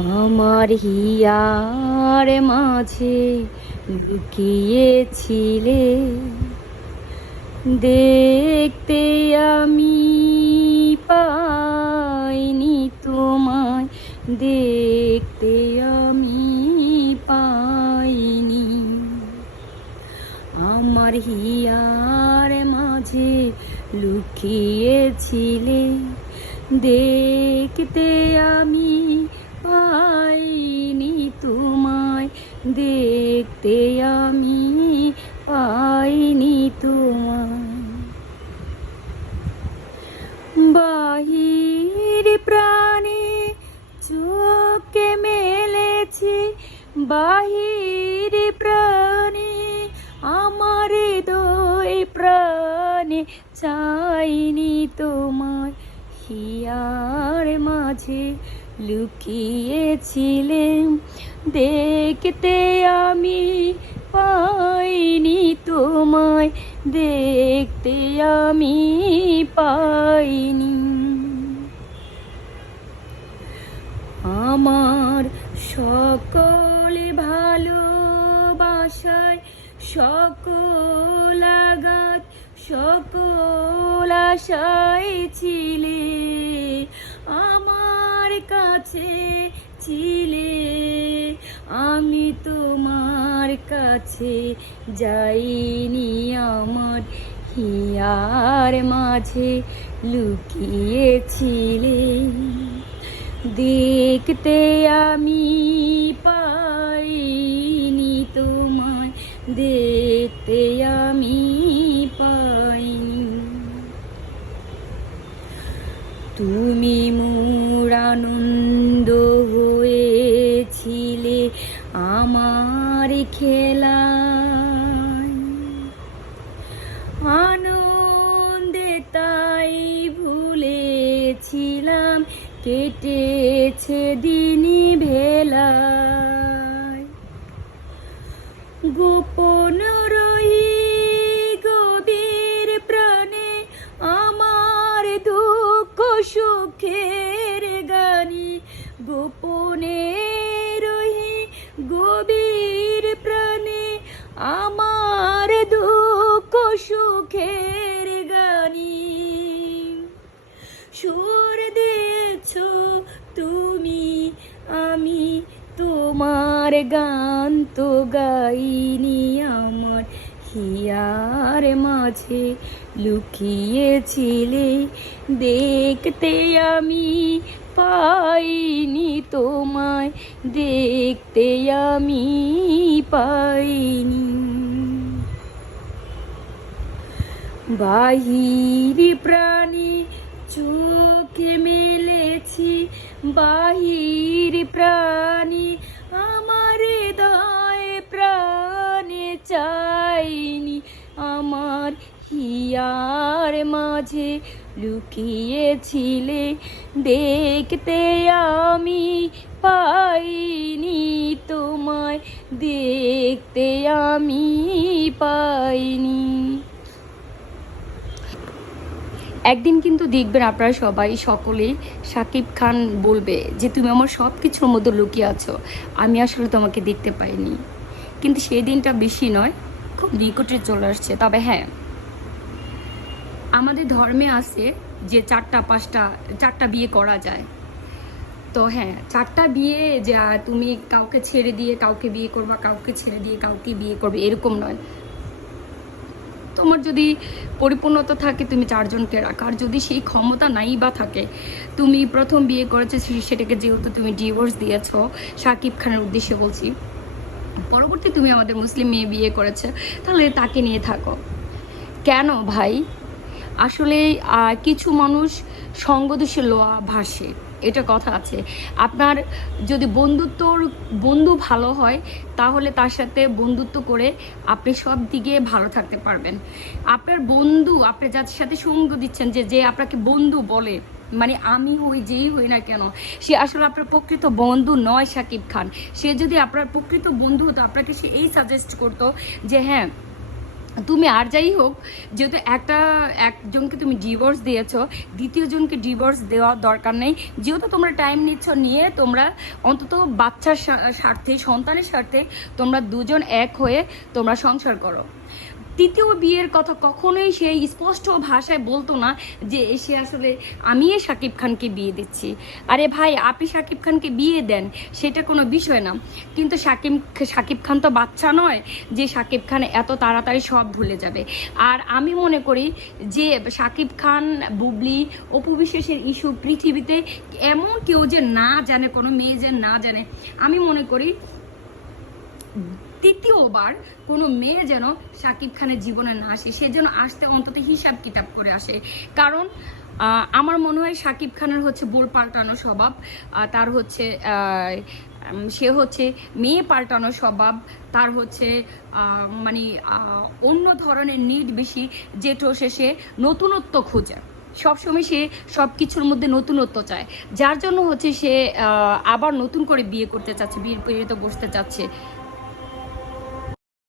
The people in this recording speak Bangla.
আমার হিয়ার মাঝে লুকিয়েছিলে, দেখতে আমি পাইনি তোমায়, দেখতে আমি পাইনি। আমার হিয়ার মাঝে লুকিয়েছিলে, দেখতে আমি পাইনি তোমায়, দেখতে আমি পাইনি তোমায়। বাহির প্রাণে চোখে মেলেছি, বাহির প্রাণে আমার হৃদয় প্রাণে চাইনি তোমায়। হিয়ার মাঝে লুকিয়েছিলেন, দেখতে আমি পাইনি তোমায়, দেখতে আমি পাইনি। আমার সকল ভালোবাসায়, সকল আঘাত, সকল আশায় ছিলে, আমার কাছে ছিলে। আমি তোমার কাছে যাইনি, আমার হিয়ার মাঝে লুকিয়েছিলে, দেখতে আমি পাইনি তোমায়, দেখতে আমি পাইনি। তুমি মোর আনন্দ হয়েছিলে আমার খেলায়, আনন্দে তাই ভুলেছিলাম কেটেছে দিনই ভেলায়। গোপন রহি গভীর প্রাণে আমার দুঃখ সুখের গানি, গোপনে রহি গভীর প্রাণে আমার দুঃখ সুখের গানি। সুর দিয়েছো তুমি, আমি তোমার গান তো গাইনি, আমার হিয়ার মাঝে লুকিয়েছিলে, দেখতে আমি পাইনি তোমায়, দেখতে আমি পাইনি। বাহির প্রাণী চোখে মেলেছি, বাহির প্রাণী আমার হৃদয় প্রাণে চাইনি, আমার হিয়ার মাঝে লুকিয়েছিলে, দেখতে আমি পাইনি তোমায়, দেখতে আমি পাইনি। একদিন কিন্তু দেখবেন আপনারা সবাই সকলেই শাকিব খান বলবে যে তুমি আমার সব কিছুর মধ্যে লুকিয়ে আছো, আমি আসলে তোমাকে দেখতে পাইনি। কিন্তু সেই দিনটা বেশি নয়, খুব নিকটে চলে আসছে। তবে হ্যাঁ, আমাদের ধর্মে আছে যে 4টা বিয়ে করা যায়। তো হ্যাঁ, 4টা বিয়ে যে তুমি কাউকে ছেড়ে দিয়ে কাউকে বিয়ে করবা, কাউকে ছেড়ে দিয়ে কাউকে বিয়ে করবে, এরকম নয়। তোমার যদি পরিপূর্ণতা থাকে তুমি 4জনকে রাখো, আর যদি সেই ক্ষমতা নাই বা থাকে, তুমি প্রথম বিয়ে করেছো সেটাকে যেহেতু তুমি ডিভোর্স দিয়েছো, শাকিব খানের উদ্দেশ্যে বলছি, পরবর্তী তুমি আমাদের মুসলিম মেয়ে বিয়ে করেছে, তাহলে তাকে নিয়ে থাকো। কেন ভাই? আসলে কিছু মানুষ সঙ্গদোষে লোয়া ভাসে, এটা কথা আছে। আপনার যদি বন্ধু ভালো হয়, তাহলে তার সাথে বন্ধুত্ব করে আপনি সব দিকে ভালো থাকতে পারবেন। আপনার বন্ধু, আপনি যার সাথে সঙ্গ দিচ্ছেন, যে আপনাকে বন্ধু বলে, মানে আমি হই যেই হই না কেন, সে আসলে আপনার প্রকৃত বন্ধু নয়। শাকিব খান, সে যদি আপনার প্রকৃত বন্ধু হতো, আপনাকে সে এই সাজেস্ট করতো যে হ্যাঁ তুমি আর যাই হোক, যেহেতু একজনকে তুমি ডিভোর্স দিয়েছো, দ্বিতীয় জনকে ডিভোর্স দেওয়ার দরকার নেই। যেহেতু তোমরা টাইম নিচ্ছ, নিয়ে তোমরা অন্তত বাচ্চার স্বার্থে, সন্তানের স্বার্থে তোমরা দুজন এক হয়ে তোমরা সংসার করো। তৃতীয় বিয়ের কথা কখনোই সেই স্পষ্ট ভাষায় বলতো না যে সে আসলে আমি শাকিব খানকে বিয়ে দিচ্ছি। আরে ভাই, আপনি শাকিব খানকে বিয়ে দেন, সেটা কোনো বিষয় না, কিন্তু শাকিব খান তো বাচ্চা নয় যে শাকিব খান এত তাড়াতাড়ি সব ভুলে যাবে। আর আমি মনে করি যে শাকিব খান, বুবলি, অপু বিশ্বাসের ইস্যু পৃথিবীতে এমন কেউ যে না জানে, কোনো মেয়ে যে না জানে, আমি মনে করি তৃতীয়বার কোনো মেয়ে যেন শাকিব খানের জীবনে না আসে, সে যেন আসতে অন্তত হিসাব কিতাব করে আসে। কারণ আমার মনে হয় শাকিব খানের হচ্ছে বোল পাল্টানো স্বভাব, তার হচ্ছে সে হচ্ছে মেয়ে পাল্টানো স্বভাব, তার হচ্ছে মানে অন্য ধরনের নিড বেশি, যেটা সে নতুনত্ব খোঁজে সবসময়, সে সব কিছুর মধ্যে নতুনত্ব চায়, যার জন্য হচ্ছে সে আবার নতুন করে বিয়ে করতে চাচ্ছে, বিয়ের পিড়িতে বসতে চাচ্ছে।